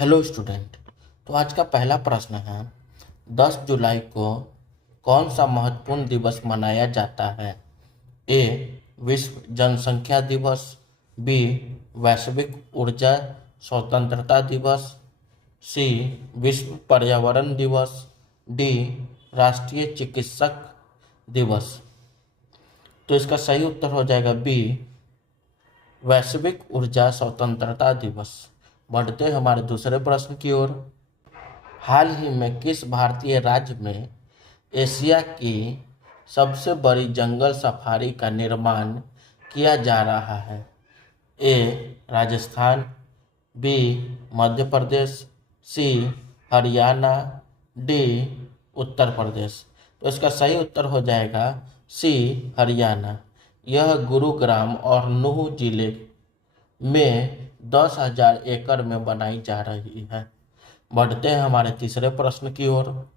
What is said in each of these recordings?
Hello student. तो आज का पहला प्रश्न है, 10 जुलाई को कौन सा महत्वपूर्ण दिवस मनाया जाता है? ए. विश्व जनसंख्या दिवस। बी. वैश्विक ऊर्जा स्वतंत्रता दिवस। सी. विश्व पर्यावरण दिवस। डी. राष्ट्रीय चिकित्सक दिवस। तो इसका सही उत्तर हो जाएगा बी. वैश्विक ऊर्जा स्वतंत्रता दिवस। बढ़ते हमारे दूसरे प्रश्न की ओर। हाल ही में किस भारतीय राज्य में एशिया की सबसे बड़ी जंगल सफारी का निर्माण किया जा रहा है? ए. राजस्थान। बी. मध्य प्रदेश। सी. हरियाणा। डी. उत्तर प्रदेश। तो इसका सही उत्तर हो जाएगा सी. हरियाणा। यह गुरुग्राम और नूह जिले में 10,000 एकड़ में बनाई जा रही है। बढ़ते हैं हमारे तीसरे प्रश्न की ओर।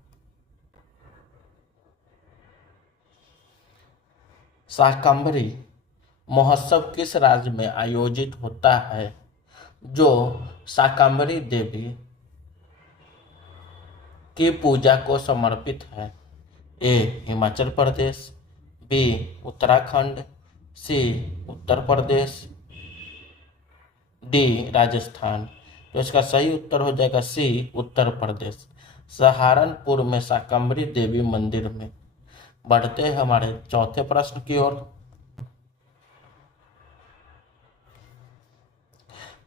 शाकंभरी महोत्सव किस राज्य में आयोजित होता है जो शाकंभरी देवी की पूजा को समर्पित है? ए. हिमाचल प्रदेश। बी. उत्तराखंड। सी. उत्तर प्रदेश। डी. राजस्थान। तो इसका सही उत्तर हो जाएगा सी. उत्तर प्रदेश। सहारनपुर में शाकंभरी देवी मंदिर में। बढ़ते हैं हमारे चौथे प्रश्न की ओर।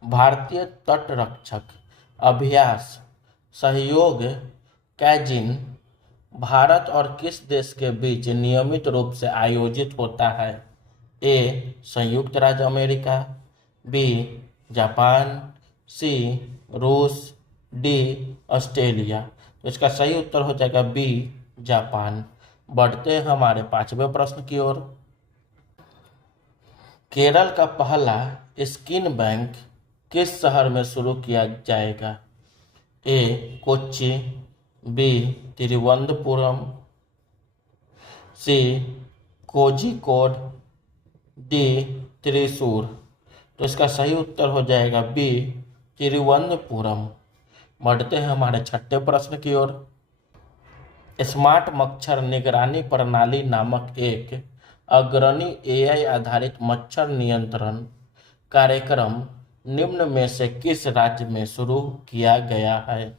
भारतीय तटरक्षक अभ्यास सहयोग कैजिन भारत और किस देश के बीच नियमित रूप से आयोजित होता है? ए. संयुक्त राज्य अमेरिका। बी. जापान। सी. रूस। डी. ऑस्ट्रेलिया। तो इसका सही उत्तर हो जाएगा बी. जापान। बढ़ते हैं हमारे पांचवें प्रश्न की ओर। केरल का पहला स्किन बैंक किस शहर में शुरू किया जाएगा? ए. कोच्चि। बी. तिरुवनंतपुरम। सी. कोझिकोड। डी. त्रिशूर। तो इसका सही उत्तर हो जाएगा बी. तिरुवनंतपुरम। बढ़ते हैं हमारे छठे प्रश्न की ओर। स्मार्ट मच्छर निगरानी प्रणाली नामक एक अग्रणी एआई आधारित मच्छर नियंत्रण कार्यक्रम निम्न में से किस राज्य में शुरू किया गया है?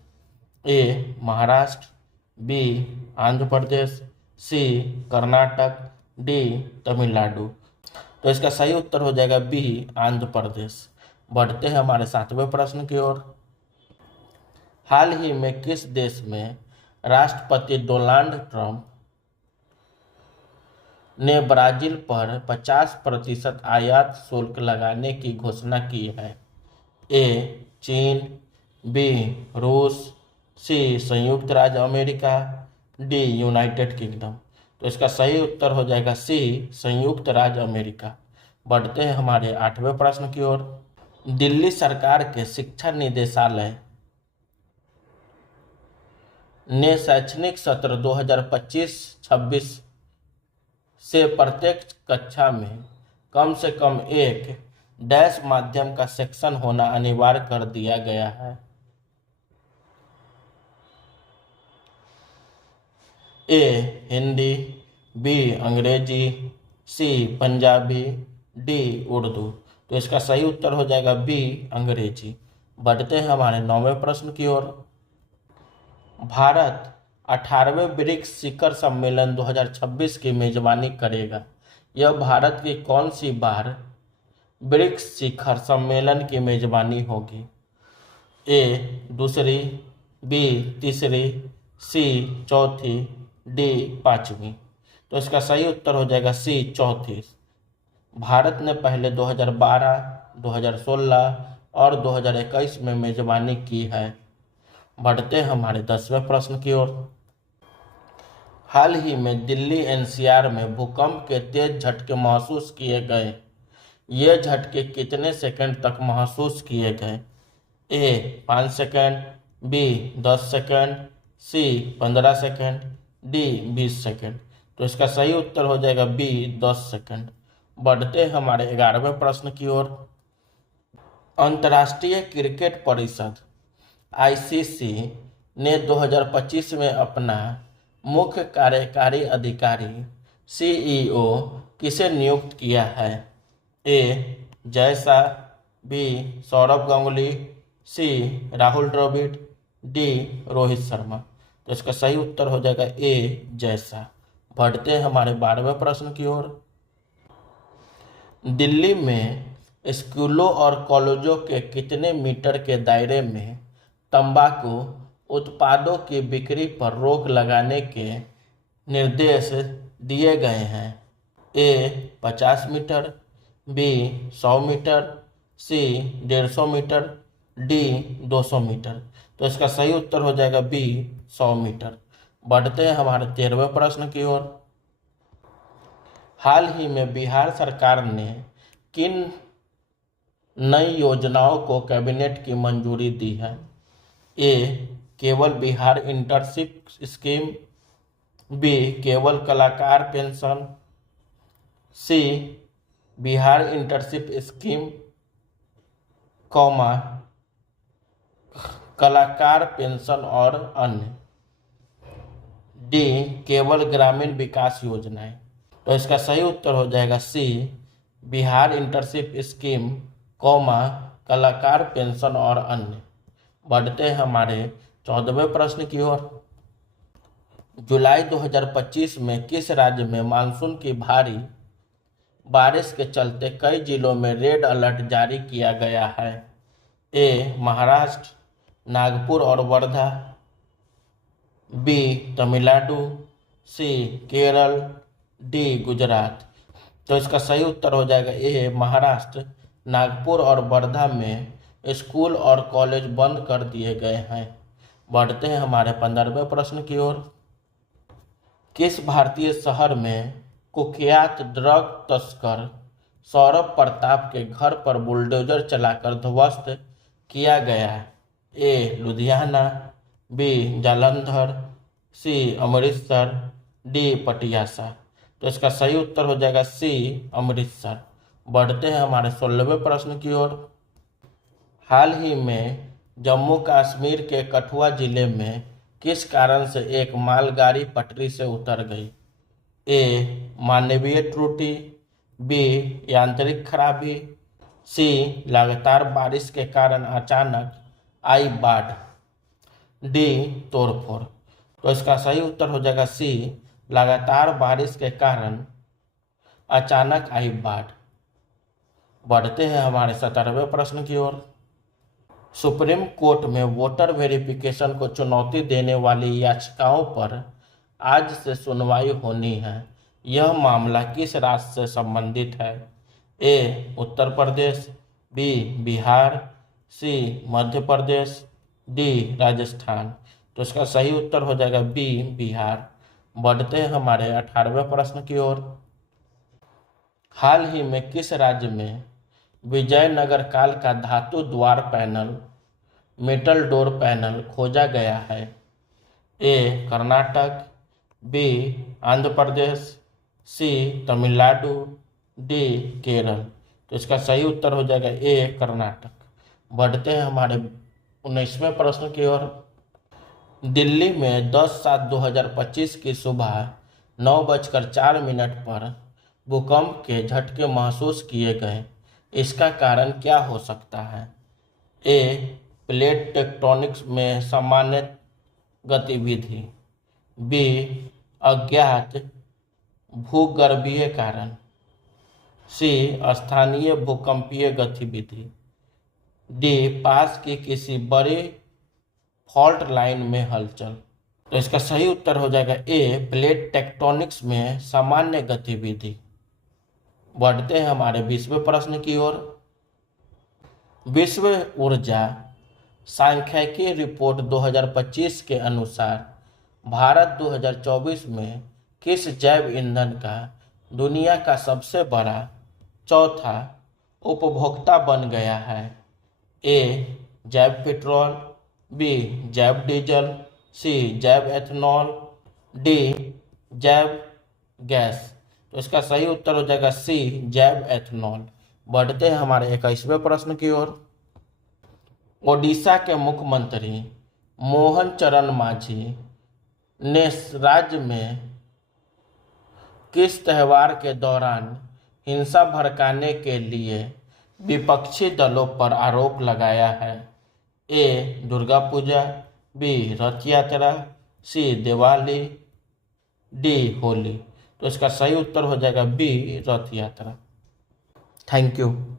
ए. महाराष्ट्र। बी. आंध्र प्रदेश। सी. कर्नाटक। डी. तमिलनाडु। तो इसका सही उत्तर हो जाएगा बी. आंध्र प्रदेश। बढ़ते हैं हमारे सातवें प्रश्न की ओर। हाल ही में किस देश में राष्ट्रपति डोनाल्ड ट्रंप ने ब्राजील पर 50% आयात शुल्क लगाने की घोषणा की है? ए. चीन। बी. रूस। सी. संयुक्त राज्य अमेरिका। डी. United kingdom. तो इसका सही उत्तर हो जाएगा सी. संयुक्त राज्य अमेरिका। बढ़ते हैं हमारे आठवें प्रश्न की ओर। दिल्ली सरकार के शिक्षा निदेशालय ने शैक्षणिक सत्र 2025-26 से प्रत्येक कक्षा में कम से कम एक डैश माध्यम का सेक्शन होना अनिवार्य कर दिया गया है। ए. हिंदी। बी. अंग्रेजी। सी. पंजाबी। डी. उर्दू। तो इसका सही उत्तर हो जाएगा बी. अंग्रेजी। बढ़ते हैं हमारे नौवें प्रश्न की ओर। भारत 18वें ब्रिक्स शिखर सम्मेलन 2026 की मेजबानी करेगा। यह भारत की कौन सी बार ब्रिक्स शिखर सम्मेलन की मेजबानी होगी? ए. दूसरी। बी. तीसरी। सी. चौथी। डी. पांचवी। तो इसका सही उत्तर हो जाएगा सी. चौथी। भारत ने पहले 2012, 2016 और 2021 में मेजबानी की है। बढ़ते हमारे 10वें प्रश्न की ओर। हाल ही में दिल्ली एनसीआर में भूकंप के तेज झटके महसूस किए गए। ये झटके कितने सेकंड तक महसूस किए गए? ए. 5 सेकंड। बी. 10 सेकंड। सी. 15 सेकंड। डी. 20 सेकंड। तो इसका सही उत्तर हो जाएगा बी. 10 सेकंड। बढ़ते हमारे 11वें प्रश्न की ओर। अंतर्राष्ट्रीय क्रिकेट परिषद आईसीसी ने 2025 में अपना मुख्य कार्यकारी अधिकारी सीईओ किसे नियुक्त किया है? ए जय शाह, बी सौरभ गांगुली, सी राहुल द्रविड़, डी रोहित शर्मा। तो इसका सही उत्तर हो जाएगा ए जय शाह। बढ़ते हैं हमारे 12वें प्रश्न की ओर। दिल्ली में स्कूलों और कॉलेजों के कितने मीटर के दायरे में तंबाकू उत्पादों की बिक्री पर रोक लगाने के निर्देश दिए गए हैं? ए 50 मीटर, बी 100 मीटर, सी 150 मीटर, डी 200 मीटर। तो इसका सही उत्तर हो जाएगा बी 100 मीटर। बढ़ते हैं हमारे 13वें प्रश्न की ओर। हाल ही में बिहार सरकार ने किन नई योजनाओं को कैबिनेट की मंजूरी दी है? ए केवल बिहार इंटर्नशिप स्कीम, बी केवल कलाकार पेंशन, सी बिहार इंटर्नशिप स्कीम, कलाकार पेंशन और अन्य, डी केवल ग्रामीण विकास योजनाएं। तो इसका सही उत्तर हो जाएगा सी बिहार इंटर्नशिप स्कीम, कलाकार पेंशन और अन्य। बढ़ते हैं हमारे 14वें प्रश्न की ओर। जुलाई 2025 में किस राज्य में मानसून की भारी बारिश के चलते कई जिलों में रेड अलर्ट जारी किया गया है? ए महाराष्ट्र, नागपुर और वर्धा, बी तमिलनाडु, सी केरल, डी गुजरात। तो इसका सही उत्तर हो जाएगा ए महाराष्ट्र, नागपुर और वर्धा में स्कूल और कॉलेज बंद कर दिए गए हैं। बढ़ते हैं हमारे 15वें प्रश्न की ओर। किस भारतीय शहर में कुख्यात ड्रग तस्कर सौरभ प्रताप के घर पर बुलडोजर चलाकर ध्वस्त किया गया? ए लुधियाना, बी जालंधर, सी अमृतसर, डी पटियाला। तो इसका सही उत्तर हो जाएगा सी अमृतसर। बढ़ते हैं हमारे 16वें प्रश्न की ओर। हाल ही में जम्मू कश्मीर के कठुआ जिले में किस कारण से एक मालगाड़ी पटरी से उतर गई? ए मानवीय त्रुटि, बी यांत्रिक खराबी, सी लगातार बारिश के कारण अचानक आई बाढ़, डी तोड़फोड़। तो इसका सही उत्तर हो जाएगा सी लगातार बारिश के कारण अचानक आई बाढ़। बढ़ते हैं हमारे 17वें प्रश्न की ओर। सुप्रीम कोर्ट में वोटर वेरिफिकेशन को चुनौती देने वाली याचिकाओं पर आज से सुनवाई होनी है। यह मामला किस राज्य से संबंधित है? ए उत्तर प्रदेश, बी बिहार, सी मध्य प्रदेश, डी राजस्थान। तो इसका सही उत्तर हो जाएगा बी बिहार। बढ़ते हैं हमारे 18वें प्रश्न की ओर। हाल ही में किस राज्य में विजयनगर काल का धातु द्वार पैनल, मेटल डोर पैनल खोजा गया है? ए कर्नाटक, बी आंध्र प्रदेश, सी तमिलनाडु, डी केरल। तो इसका सही उत्तर हो जाएगा ए कर्नाटक। बढ़ते हैं हमारे 19वें प्रश्न की ओर। दिल्ली में 10/7/2025 की सुबह 9:04 पर भूकंप के झटके महसूस किए गए। इसका कारण क्या हो सकता है? ए प्लेट टेक्टोनिक्स में सामान्य गतिविधि, बी अज्ञात भूगर्भीय कारण, सी स्थानीय भूकंपीय गतिविधि, डी पास की किसी बड़ी फॉल्ट लाइन में हलचल। तो इसका सही उत्तर हो जाएगा ए प्लेट टेक्टोनिक्स में सामान्य गतिविधि। बढ़ते हैं हमारे 20वें प्रश्न की ओर। विश्व ऊर्जा सांख्यिकी रिपोर्ट 2025 के अनुसार भारत 2024 में किस जैव ईंधन का दुनिया का सबसे बड़ा चौथा उपभोक्ता बन गया है? ए जैव पेट्रोल, बी जैव डीजल, सी जैव एथेनॉल, डी जैव गैस। तो इसका सही उत्तर हो जाएगा सी जैव एथेनॉल। बढ़ते हैं हमारे 21वें प्रश्न की ओर। ओडिशा के मुख्यमंत्री मोहन चरण मांझी ने राज्य में किस त्योहार के दौरान हिंसा भड़काने के लिए विपक्षी दलों पर आरोप लगाया है? ए. दुर्गा पूजा, बी. रथ यात्रा, सी. दिवाली, डी. होली। तो इसका सही उत्तर हो जाएगा बी. रथ यात्रा। Thank you.